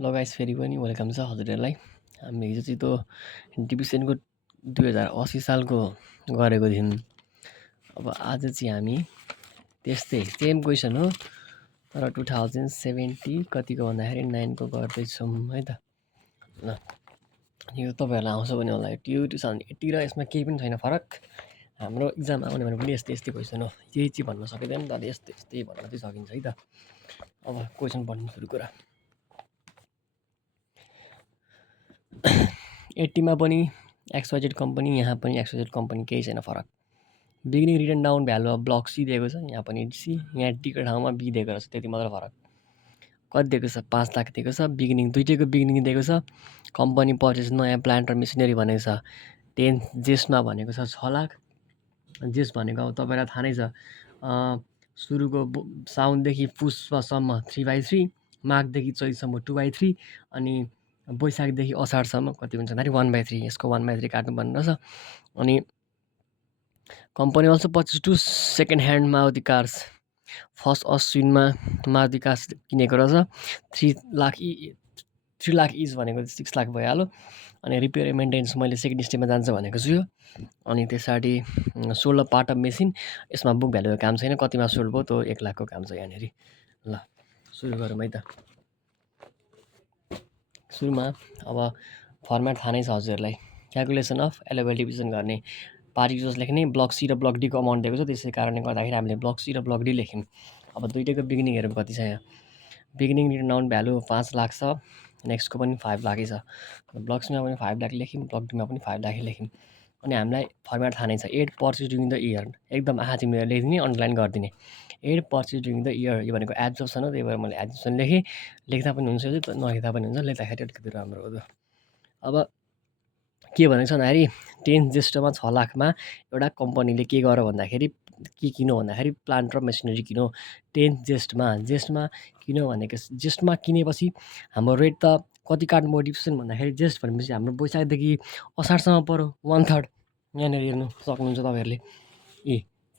ल गाइस फेरि पनि वेलकम छ हजुरहरूलाई। हामी हिजो चाहिँ त्यो डिभिजनको 2080 सालको गरेको थियौँ। अब आज चाहिँ हामी त्यस्तै सेम क्वेसन हो तर 2070 कतिको भन्दाखेरि 9 को गर्दैछौँ है त। ल यो तपाईँहरूलाई आउँछ भने होला, यो 2080 र यसमा केही पनि छैन फरक। हाम्रो इक्जाम आउने भने पनि यस्तै यस्तै क्वेसन हो, यही चाहिँ भन्न सकिँदैन तर यस्तै यस्तै भन्न चाहिँ सकिन्छ है त। अब क्वेसन पढ्नु सुरु कुरा। 80मा पनि XYZ कम्पनी, यहाँ पनि XYZ कम्पनी, केही छैन फरक। Beginning written down value of block C दिएको छ, यहाँ पनि सी, यहाँ डीको ठाउँमा बी दिएको रहेछ, त्यति मात्र फरक। कति दिएको छ? 5 लाख दिएको छ। बिगिनिङ दुइटैको बिगिनिङ दिएको छ। कम्पनी पर्चेस नयाँ प्लान्ट र मेसिनरी भनेको छ 10 जेसमा भनेको छ 6 लाख। जेस भनेको अब तपाईँलाई थाहा नै छ, सुरुको साउनदेखि पुष्पसम्म 3/3, माघदेखि चैतसम्म 2/3, अनि वैशाखदेखि असारसम्म कति हुन्छ भन्दाखेरि 1/3। यसको 1/3 काट्नुपर्ने रहेछ। अनि company also purchase to second hand Maruti cars. First अश्विनमा मारुति कार्स किनेको रहेछ 3 लाख इच भनेको 6 लाख भइहाल्यो। अनि रिपेयर मेन्टेनेन्स मैले सेकेन्ड स्टेपमा जान्छ भनेको छु यो। अनि त्यसरी 16 पार्ट अफ मेसिन, यसमा बुक भ्यालुको काम छैन, कतिमा सोल्ड भयो त्यो 1 लाखको काम छ यहाँनिर। ल सुरु गरौँ है त। सुरुमा अब फर्मेट थाहा नै छ हजुरहरूलाई। क्यालकुलेसन अफ एलोवेल डिभिजन गर्ने पार्टिकुलर्स लेख्ने, ब्लक सी र ब्लक डीको अमाउन्ट दिएको छ, त्यसै कारणले गर्दाखेरि हामीले ब्लक सी र ब्लक डी लेख्यौँ। अब दुइटैको बिगिनिङ हेरौँ कति छ यहाँ। Beginning written down value 5 lakh छ, नेक्स्टको पनि 5 लाखै छ। ब्लक सीमा पनि 5 लाख लेख्यौँ, ब्लक डीमा पनि 5 लाखै लेख्यौँ। अनि हामीलाई फर्मेट थाहा नै छ, 8 पर्चेस ड्युरिङ द इयर, एकदम आँखा चिमेर लेखिदिने, अन्डरलाइन गरिदिने। 8 पर्चेस ड्युरिङ द इयर, यो भनेको एब्जर्प्सन हो, त्यही भएर मैले एब्जर्प्सन लेखेँ। लेख्दा पनि हुन्छ, नलेख्दा पनि हुन्छ, लेख्दाखेरि अलिकति राम्रो हो। अब के भनेको छ भन्दाखेरि 10 ज्येष्ठमा 6 लाखमा एउटा कम्पनीले के गर भन्दाखेरि के किन्यो भन्दाखेरि प्लान्ट र मेसिनरी किन्यो 10 ज्येष्ठमा किन्यो भनेको। ज्येष्ठमा किनेपछि हाम्रो रेट त कति काट्नु डिभिजन भन्दाखेरि ज्येष्ठ भनेपछि हाम्रो वैशाखदेखि असारसम्म पऱ्यो 1/3। यहाँनिर हेर्नु सक्नुहुन्छ तपाईँहरूले।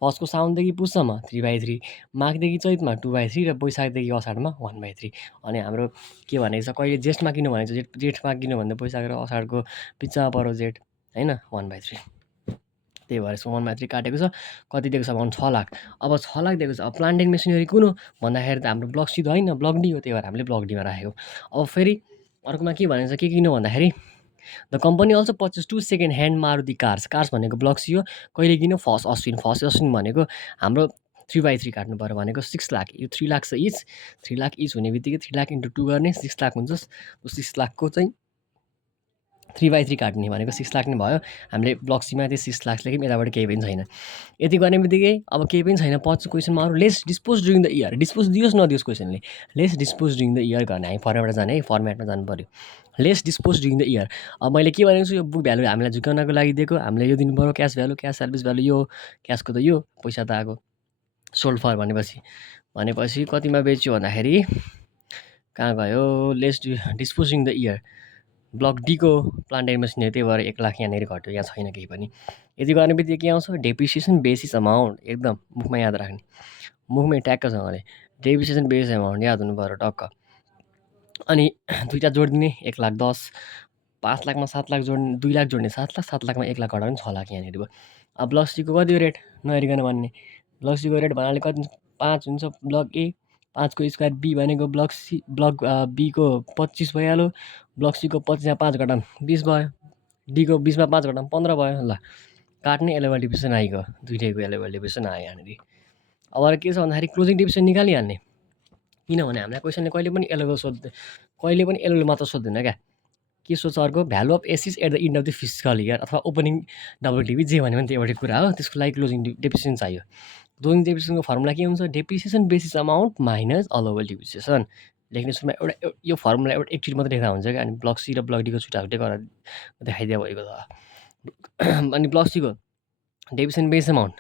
फर्स्टको साउनदेखि पुससम्म 3/3, माघदेखि चैतमा 2/3 र वैशाखदेखि असारमा 1/3। अनि हाम्रो के भनेको छ, कहिले जेठमा किन्यो भने चाहिँ जेठमा किन्यो भने वैशाख र असारको बिचमा पऱ्यो जेठ, होइन 1/3। त्यही भएर यसको 1/3 काटेको छ। कति दिएको छ भने 6 लाख। अब 6 लाख दिएको छ। अब प्लान्ट एन्ड मेसिनरी कुन हो भन्दाखेरि त हाम्रो ब्लक सी त होइन, ब्लक डी हो, त्यही भएर हामीले ब्लक डीमा राखेको। अब फेरि अर्कोमा के भनेको छ, के किन्यो भन्दाखेरि the company also purchase to second hand Maruti cars. Cars भनेको ब्लक सी हो। कहिले किन्यो? फर्स्ट अश्विन भनेको हाम्रो 3/3 काट्नु पऱ्यो भनेको 6 लाख। यो 3 लाख छ इच, 3 लाख इच हुने बित्तिकै 3 लाख इन्टु 2 गर्ने 6 लाख हुन्छ। त्यो 6 लाखको चाहिँ 3/3 काट्ने भनेको 6 लाख नै भयो। हामीले ब्लक सीमा त्यो 6 लाख लेख्यौँ, यताबाट केही पनि छैन। यति गर्ने बित्तिकै अब केही पनि छैन, पछि क्वेसनमा अरू less dispose during the year. Dispose दियोस् नदियोस् क्वेसनले, less dispose during the year गर्ने। हामी फर्मेटमा जाने है, फर्मेटमा जानु पऱ्यो। Less dispose during the year. अब मैले के भनेको छु, यो बुक भ्यालु हामीलाई झुक्याउनको लागि दिएको, हामीले यो दिनु पऱ्यो cash value, cash service value यो, क्यासको त यो, पैसा त आएको सोल्ड फर भनेपछि कतिमा बेच्यो भन्दाखेरि कहाँ गयो, less disposing the year. Block डीको प्लान्ट एन्ड मेसिनरी, त्यही भएर 1 लाख यहाँनिर घट्यो, यहाँ छैन केही पनि। यति गर्ने बित्तिकै के आउँछ, डेप्रिसिएसन बेसिस अमाउन्ट। एकदम मुखमा याद राख्ने, मुखमै ट्याक्कसँगले डेप्रिसिएसन बेसिस अमाउन्ट याद हुनु पऱ्यो टक्क। अनि दुईवटा जोडिदिने 1 लाख 10, 5 लाखमा 7 लाख जोड्ने, 2 लाख जोड्ने 7 लाख, 7 लाखमा 1 लाख घटाउने 6 लाख यहाँनिर भयो। अब ब्लक सीको कति रेट नहेरिकन भन्ने, ब्लक सीको रेट भन्नाले कति 5 हुन्छ ब्लक ए, 5 को स्क्वायर बी भनेको ब्लक बीको 25 भइहाल्यो। ब्लक सीको 25मा 5 घटाम 20 भयो, डीको 20मा 5 घटाम 15 भयो। ल काट्ने एलोवेल डिभिजन आइगयो, दुइटैको एलोवेल डिभिजन आयो यहाँनिर। अब के छ भन्दाखेरि क्लोजिङ डिभिजन निकालिहाल्ने, किनभने हामीलाई क्वेसनले कहिले पनि एलोवेल मात्र सोध्दैन क्या। के सोध्छ अर्को, भ्यालु अफ एसिस at the end of the physical year अथवा ओपनिङ डब्लुटिभी, जे भन्यो भने त्यो एउटै कुरा हो। त्यसको लागि क्लोजिङ डेप्रिसिएसन चाहियो। क्लोजिङ डेप्रिसिएसनको फर्मुला के हुन्छ, depreciation basis amount minus allowable depreciation. लेख्ने सुरुमा एउटा यो फर्मुला एउटा एकचोटि मात्रै लेख्दा हुन्छ क्या। अनि ब्लक सी र ब्लक डीको छुट्टा गरेर देखाइदिया भएको छ। अनि ब्लक सीको डेप्रिसिएसन बेसिस अमाउन्ट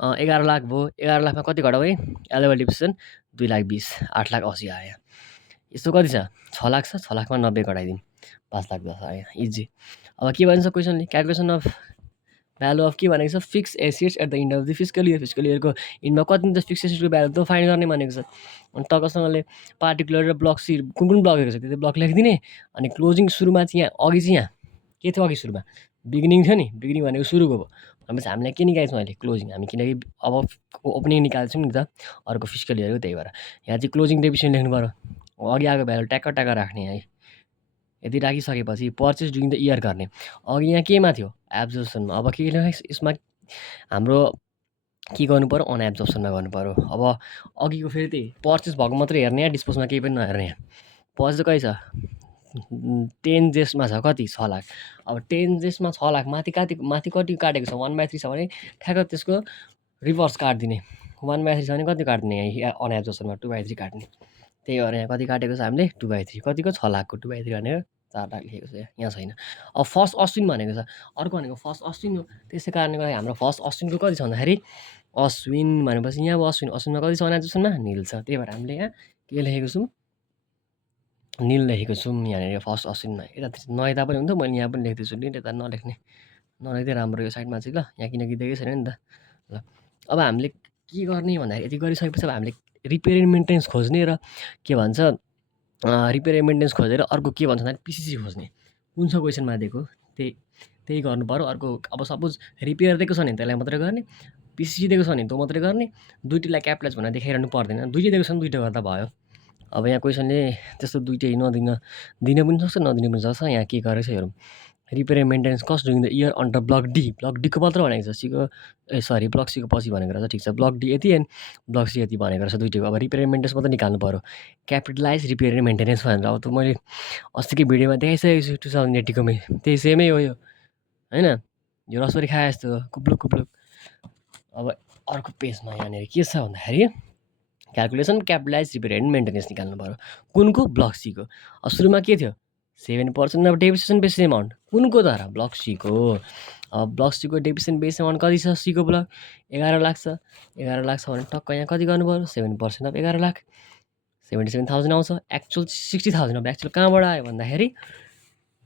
11 लाख भयो। 11 लाखमा कति घटाउ है, एलोवेल डिप्रिसिएसन 2 लाख 20, 8 लाख 80 आयो। यस्तो कति छ, 6 लाख छ, 6 लाखमा 90 घटाइदिउँ, 5 लाख 10 आयो, इजी। अब के भन्छ क्वेसनले, क्यालकुलेसन अफ भ्यालु अफ के भनेको छ fix assets at the end of the fiscal इयरको इन्डमा कति त फिक्स एसेट्सको भ्यालु त फाइन्ड गर्ने भनेको छ। अनि टक्कसँगले पार्टिकुलर र ब्लक सी कुन ब्लकहरू छ त्यो ब्लक लेखिदिने। अनि क्लोजिङ सुरुमा चाहिँ यहाँ अघि चाहिँ यहाँ के थियो, अघि सुरुमा बिगिनिङ थियो नि, बिगिनिङ भनेको सुरुको भयो भनेपछि हामीलाई के निकालेको छौँ अहिले क्लोजिङ, हामी किनकि अब ओपनिङ निकाल्छौँ नि त अर्को फिस्कल इयरको, त्यही भएर यहाँ चाहिँ क्लोजिङ डेफिसिट लेख्नु पऱ्यो। अघि आएको भ्यालु ट्याक्क ट्याक्क राख्ने है। यति राखिसकेपछि पर्चेस ड्युरिङ द इयर गर्ने। अघि यहाँ केमा थियो एब्जर्प्सनमा, अब के यसमा हाम्रो के गर्नु पऱ्यो अनएब्जर्प्सनमा गर्नु पऱ्यो। अब अघिको फेरि त्यही पर्चेस भएको मात्रै हेर्ने, यहाँ डिस्पोजमा केही पनि नहेर्ने। यहाँ पर्चेस कति छ 10 जेसमा छ कति 6 लाख। अब 10 जेसमा 6 लाख माथि कति काटेको छ 1/3 छ भने ठ्याक्क त्यसको रिभर्स काटिदिने। 1/3 छ भने कति काट्ने अनएब्जर्प्सनमा 2/3 काट्ने। त्यही भएर यहाँ कति काटेको छ हामीले 2/3 कतिको 6 लाखको 2/3 भनेर 4 लाख लेखेको छ यहाँ छैन। अब फर्स्ट अश्विन भनेको छ, अर्को भनेको फर्स्ट अश्विन हो। त्यसै कारणले गर्दा हाम्रो फर्स्ट अश्विनको कति छ भन्दाखेरि अश्विन भनेपछि यहाँ अब अश्विनमा कति छ अनएब्जर्प्सनमा निल छ। त्यही भएर हामीले यहाँ के लेखेको छौँ निल लेखेको छौँ यहाँनिर फर्स्ट अश्विनमा। यता नयता पनि हुन्छ, मैले यहाँ पनि लेख्दैछु निल, यता नलेख्ने नलेख्दै राम्रो यो साइडमा चाहिँ ल, यहाँ किनकि दिएकै छैन नि त। ल अब हामीले के गर्ने भन्दाखेरि यति गरिसकेपछि अब हामीले रिपेयर एन्ड मेन्टेनेन्स खोज्ने र के भन्छ रिपेयर एन्ड मेन्टेनेन्स खोजेर अर्को के भन्छ भन्दाखेरि पिसिसी खोज्ने। कुन छ क्वेसनमा दिएको त्यही गर्नु पऱ्यो। अर्को अब सपोज रिपेयर दिएको छ भने त्यसलाई मात्रै गर्ने, पिसिसी दिएको छ भने त्यो मात्रै गर्ने, दुइटैलाई क्यापिटलाइज भनेर देखाइरहनु पर्दैन। दुइटै दिएको छ भने दुइटै गर्दा भयो। अब यहाँ क्वेसनले त्यस्तो दुइटै दिन पनि सक्छ नदिनु पनि सक्छ। यहाँ के गरेको छ हेरौँ। Repair and maintenance cost during the year under block D, block डीको मात्र भनेको छ, सीको सरी ब्लक सीको पछि भनेको रहेछ। ठिक छ, ब्लक डी यति एन्ड ब्लक सी यति भनेको रहेछ दुइटैको। अब रिपेयर एन्ड मेन्टेनेन्स मात्रै निकाल्नु पऱ्यो, क्यापिटलाइज रिपेयर एन्ड मेन्टेनेन्स भनेर। अब त मैले अस्तिकै भिडियोमा देखाइसकेको छु 2080 मै त्यही सेमै हो यो होइन, यो रसरी खाए जस्तो कुप्लुक कुप्लुक। अब अर्को पेजमा यहाँनिर के छ भन्दाखेरि calculation capitalise repair and maintenance निकाल्नु पऱ्यो कुनको ब्लक सीको। अब सुरुमा के थियो 7% अफ डेप्रिसिएसन बेसिस एमाउन्ट कुनको तर ब्लक सीको। अब ब्लक सीको डेप्रिसिएसन बेसिस एमाउन्ट कति छ सीको ब्लक 11 लाख छ। 11 लाख छ भने टक्क यहाँ कति गर्नु पऱ्यो 7% अफ 11 लाख 77,000 आउँछ। एक्चुअल 60,000। अब एक्चुअल कहाँबाट आयो भन्दाखेरि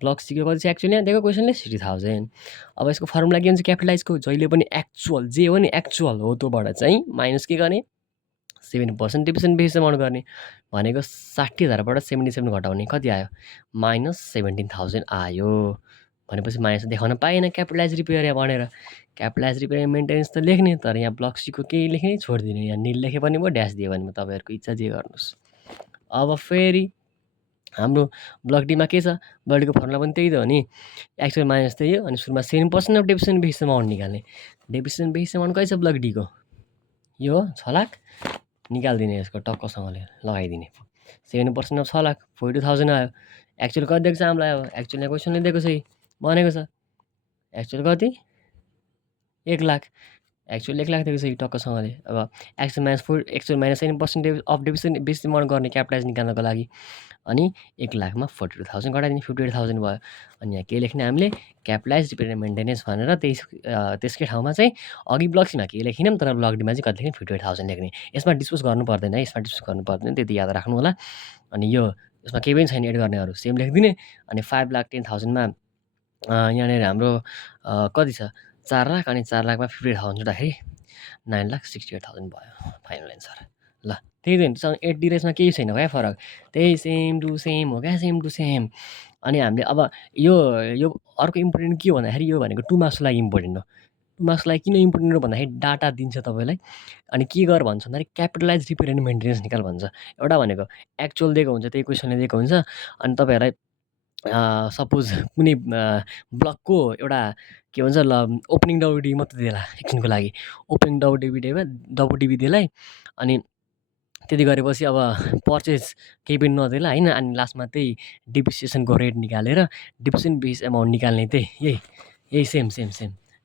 ब्लक सीको कति छ एक्चुअल यहाँ दिएको क्वेसनले 60,000। अब यसको फर्मुला के हुन्छ क्यापिटलाइजको, जहिले पनि एक्चुअल जे हो नि एक्चुअल हो त्योबाट चाहिँ माइनस के गर्ने 7% डेप्रिसिएसन बेसिस एमाउन्ट गर्ने भनेको 60,000बाट 77 घटाउने कति आयो -17,000 आयो। भनेपछि माइनस देखाउन पाएन क्यापिटलाइज रिपेयर यहाँ भनेर। क्यापिटलाइज रिपेयर मेन्टेनेन्स त लेख्ने, तर यहाँ ब्लक सीको केही लेख्ने छोडिदिने। यहाँ निल लेखे पनि भयो ड्यास दियो भने तपाईँहरूको इच्छा जे गर्नुहोस्। अब फेरि हाम्रो ब्लक डीमा के छ, ब्लक डीको फर्मुला पनि त्यही त हो नि, एक्चुअल माइनस त्यही हो। अनि सुरुमा 7% अफ डेप्रिसिएसन बेसिस एमाउन्ट निकाल्ने। डेप्रिसिएसन बेसिस एमाउन्ट कति छ ब्लक डीको यो 6 लाख निकालिदिने, यसको टक्कसँगले लगाइदिने। 7% अफ 6 लाख 42,000 आयो। एक्चुअल कति दिएको छ हामीलाई, अब एक्चुअल यहाँ क्वेसनले दिएको छ भनेको छ एक्चुअल कति 1 लाख। एक्चुअल 1 लाख दिएको छ टक्कसँगले। अब actual minus 7% of depreciation basis amount गर्ने क्यापिटलाइज निकाल्नको लागि। अनि 1 लाखमा 42,000 घटाइदिने 58,000 भयो। अनि यहाँ के लेख्ने हामीले क्यापिटलाइज रिपेयर एन्ड मेन्टेनेन्स भनेर त्यसकै ठाउँमा चाहिँ अघि ब्लक सीमा के लेखिनौँ, तर ब्लक डीमा चाहिँ कति लेख्ने 58,000 लेख्ने। यसमा डिस्पोज गर्नु पर्दैन है, यसमा डिस्पोज गर्नु पर्दैन, त्यति याद राख्नु होला। अनि यो यसमा केही पनि छैन एड गर्नेहरू, सेम लेखिदिने। अनि 5,10,000मा यहाँनिर हाम्रो कति छ 4 लाख। अनि 4 लाखमा 58,000 जुट्दाखेरि 9,68,000 भयो फाइनल एन्सर। ल त्यही त 2080 रेसमा केही छैन क्या फरक, त्यही सेम टु सेम हो क्या, सेम टु सेम। अनि हामीले अब यो अर्को इम्पोर्टेन्ट के हो भन्दाखेरि यो भनेको 2 मार्क्सको लागि इम्पोर्टेन्ट हो। 2 मार्क्सको लागि किन इम्पोर्टेन्ट हो भन्दाखेरि डाटा दिन्छ तपाईँलाई। अनि के गर भन्छ भन्दाखेरि क्यापिटलाइज रिपेयर एन्ड मेन्टेनेन्स निकाल भन्छ। एउटा भनेको एक्चुअल दिएको हुन्छ, त्यही क्वेसनले दिएको हुन्छ। अनि तपाईँहरूलाई सपोज कुनै ब्लकको एउटा के भन्छ ल ओपनिङ डब्लुडिबी मात्रै दिएला एकछिनको लागि, ओपनिङ डब्लुडिबी दिएलाई। अनि त्यति गरेपछि अब पर्चेस केही पनि नदेला होइन। अनि लास्टमा त्यही डिप्रिसिएसनको रेट निकालेर डिप्रिसिएसन बेस एमाउन्ट निकाल्ने, त्यही यही सेम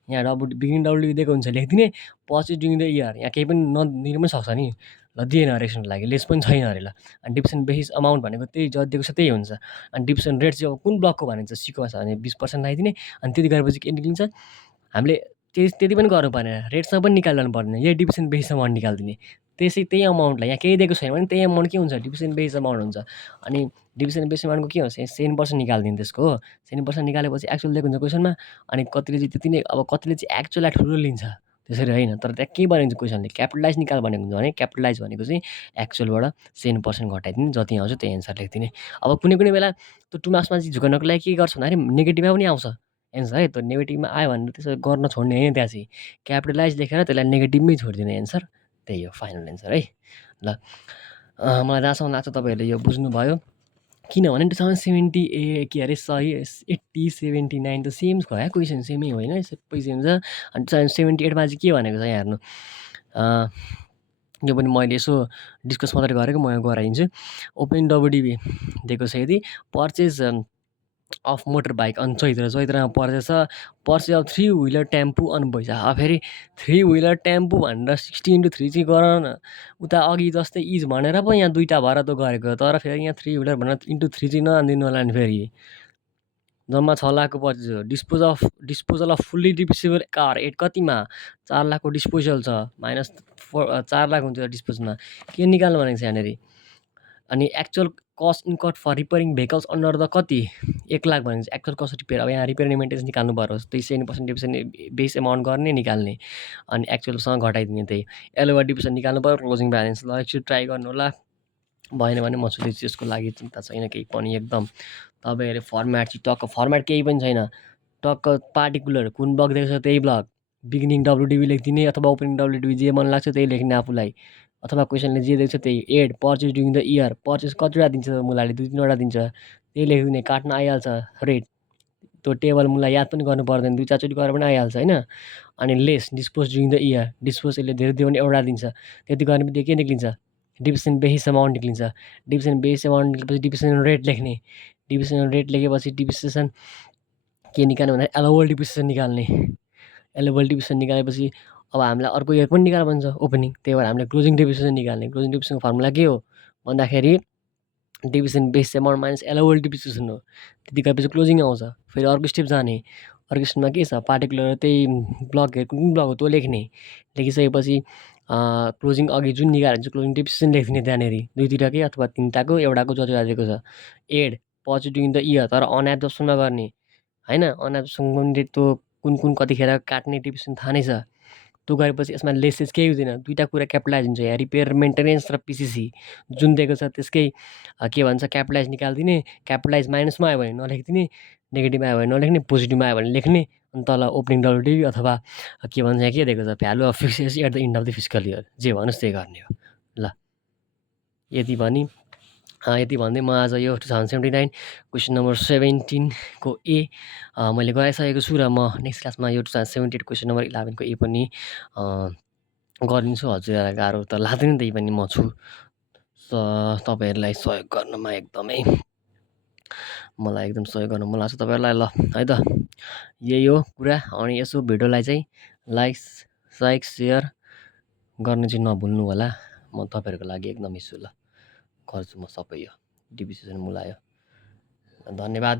यहाँ बिगिनिङ डब्लुडिबी दिएको हुन्छ लेखिदिने, पर्चेस ड्युरिङ द इयर यहाँ केही पनि नदिनु पनि सक्छ नि, ल दिएन रेक्सनको लागि लेस पनि छैन अरे। ल अनि डिप्रिसिएसन बेसिस अमाउन्ट भनेको त्यही जति दिएको छ त्यही हुन्छ। अनि डिप्रिसिएसन रेट चाहिँ अब कुन ब्लकको भनिन्छ सीकोमा छ भने 20% लगाइदिने। अनि त्यति गरेपछि के निक्लिन्छ हामीले त्यति पनि गर्नु परेन, रेटसँग पनि निकालिरहनु पर्दैन, यही डिप्रिसिएसन बेसिस अमाउन्ट निकालिदिने। त्यही अमाउन्टलाई यहाँ केही दिएको छैन भने त्यही अमाउन्ट के हुन्छ डिभिजन बेस अमाउन्ट हुन्छ। अनि डिभिजन बेस अमाउन्टको के हुन्छ 7% निकालिदिनु त्यसको हो। 7% निकालेपछि एक्चुअल दिएको हुन्छ क्वेसनमा। अनि कतिले चाहिँ त्यति नै अब कतिले चाहिँ एक्चुअललाई ठुलो लिन्छ त्यसरी होइन। तर त्यहाँ के भनेको छ क्वेसनले क्यापिटलाइज निकाल भनेको हुन्छ भने क्यापिटलाइज भनेको चाहिँ एक्चुअलबाट 7% घटाइदिने जति आउँछ त्यही एन्सर लेखिदिने। अब कुनै कुनै बेला त्यो 2 मार्क्समा चाहिँ झुकाउनको लागि के गर्छ भन्दाखेरि नेगेटिभमा पनि आउँछ एन्सर है। त्यो नेगेटिभमा आयो भने त्यसो गर्न छोड्ने होइन त्यहाँ चाहिँ क्यापिटलाइज लेखेर त्यसलाई नेगेटिभमै छोडिदिने एन्सर त्यही हो फाइनल एन्सर है। ल मलाई जहाँसम्म लाग्छ तपाईँहरूले यो बुझ्नुभयो। किनभने 2070 के अरे सरी 80 79 त सेम छ क्या क्वेसन सेमै होइन सबै सेम छ। अनि 2078मा चाहिँ के भनेको छ यहाँ हेर्नु यो पनि मैले यसो डिस्कस मात्रै गरेको म गराइदिन्छु। ओपनिङ डब्लुडिबी दिएको छ यदि पर्चेज अफ मोटर बाइक अनि चैत्रमा पर्चेज अफ 3 व्हिलर टेम्पू अनि भइसक्यो। अब फेरि 3 व्हिलर टेम्पू भनेर 60x3 चाहिँ गर न उता अघि जस्तै इज भनेर पो यहाँ 2टा भएर त गरेको तर फेरि यहाँ 3 व्हिलर भनेर × 3 चाहिँ नहानिदिनु होला नि फेरि जम्मा 6 लाखको पर्चेज हो। Disposal of fully depreciable car at कतिमा 4 लाखको डिस्पोजल छ माइनस 4 लाख हुन्छ डिस्पोजमा के निकाल्नु भनेको छ यहाँनिर। अनि actual cost incurred for repairing vehicles under the कति 1 लाख भनेको चाहिँ एक्चुअल कस्ट रिपेयर। अब यहाँ रिपेयर एन्ड मेन्टेनेन्स निकाल्नु पर्यो त्यही 7% डिभिजन बेस एमाउन्ट गर्ने निकाल्ने अनि एक्चुअलसँग घटाइदिने त्यही एलोभर डिभिजन निकाल्नु पर्यो क्लोजिङ ब्यालेन्स। ल एकचोटि ट्राई गर्नु होला भएन भने म छुट्टी त्यसको लागि चिन्ता छैन केही पनि एकदम। तपाईँहरूले फर्मेट चाहिँ टक्क फर्मेट केही पनि छैन टक्क पार्टिकुलर कुन ब्लक दिएको छ त्यही ब्लक बिगिनिङ डब्लुडिबी लेखिदिने अथवा ओपनिङ डब्लुडिबी जे मन लाग्छ त्यही लेख्ने आफूलाई अथवा क्वेसनले जे दिएको छ त्यही add purchase during the year purchase कतिवटा दिन्छ मुलाले 2-3वटा दिन्छ त्यही लेखिदिने काट्न आइहाल्छ रेट त्यो टेबल मुलाई याद पनि गर्नु पर्दैन 2-4चोटि गरेर पनि आइहाल्छ होइन। अनि lace dispose during the year dispose यसले धेरै दियो भने एउटा दिन्छ त्यति गर्ने बित्तिकै के निक्लिन्छ डिभिजन बेस एमाउन्ट निक्लिन्छ। डिभिजन बेस एमाउन्ट निक्लेपछि डिभिजन रेट लेख्ने डिभिजन रेट लेखेपछि डिप्रिसिएसन के निकाल्ने भन्दा एलोवेबल डिप्रिसिएसन निकाल्ने एलोवेबल डिप्रिसिएसन निकालेपछि अब हामीलाई अर्को इयर पनि निकाल्नु भन्छ ओपनिङ त्यही भएर हामीले क्लोजिङ डिप्रिसिएसन निकाल्ने क्लोजिङ डिप्रिसिएसनको फर्मुला के हो भन्दाखेरि division base amount minus allowable depreciation हो त्यति गरेपछि क्लोजिङ आउँछ। फेरि अर्को स्टेप जाने अर्को स्टेपमा के छ पार्टिकुलर त्यही ब्लक कुन ब्लक हो त्यो लेख्ने लेखिसकेपछि क्लोजिङ अघि जुन निकालेर हुन्छ क्लोजिङ डिप्रिसिएसन लेखिदिने त्यहाँनिर 2-3टाकै अथवा 3टाको एउटाको जति दिएको छ add purchase during the year तर अनएब्जर्प्सनमा गर्ने होइन अनएब्जर्प्सन पनि त्यो कुन कतिखेर काट्ने डिप्रिसिएसन थाहा नै छ त्यो गरेपछि यसमा लेसेस केही हुँदैन 2टा कुरा क्यापिटलाइज हुन्छ यहाँ रिपेयर मेन्टेनेन्स र पिसिसी जुन दिएको छ त्यसकै के भन्छ क्यापिटलाइज निकालिदिने क्यापिटलाइज माइनसमा आयो भने नलेखिदिने नेगेटिभ आयो भने नलेख्ने पोजिटिभमा आयो भने लेख्ने अनि तल ओपनिङ डब्लुडिबी अथवा के भन्छ यहाँ के दिएको छ value of fix asset at the end of the fiscal year जे भन्नुहोस् त्यही गर्ने हो। ल यति भन्दै म आज यो 2079 क्वेसन नम्बर 17 को ए मैले गराइसकेको छु र म नेक्स्ट क्लासमा यो 2078 क्वेसन नम्बर 11 को ए पनि गरिदिन्छु। हजुरहरूलाई गाह्रो त लाग्दैन त्यही पनि म छु तपाईँहरूलाई सहयोग गर्नमा एकदमै मलाई एकदम सहयोग गर्न मन लाग्छ तपाईँहरूलाई ल है त यही हो कुरा। अनि यसो भिडियोलाई चाहिँ लाइक सेयर गर्ने चाहिँ नभुल्नु होला म तपाईँहरूको लागि एकदम यसो ल गर्छु म सबै यो डिभिजन मुलायो। धन्यवाद।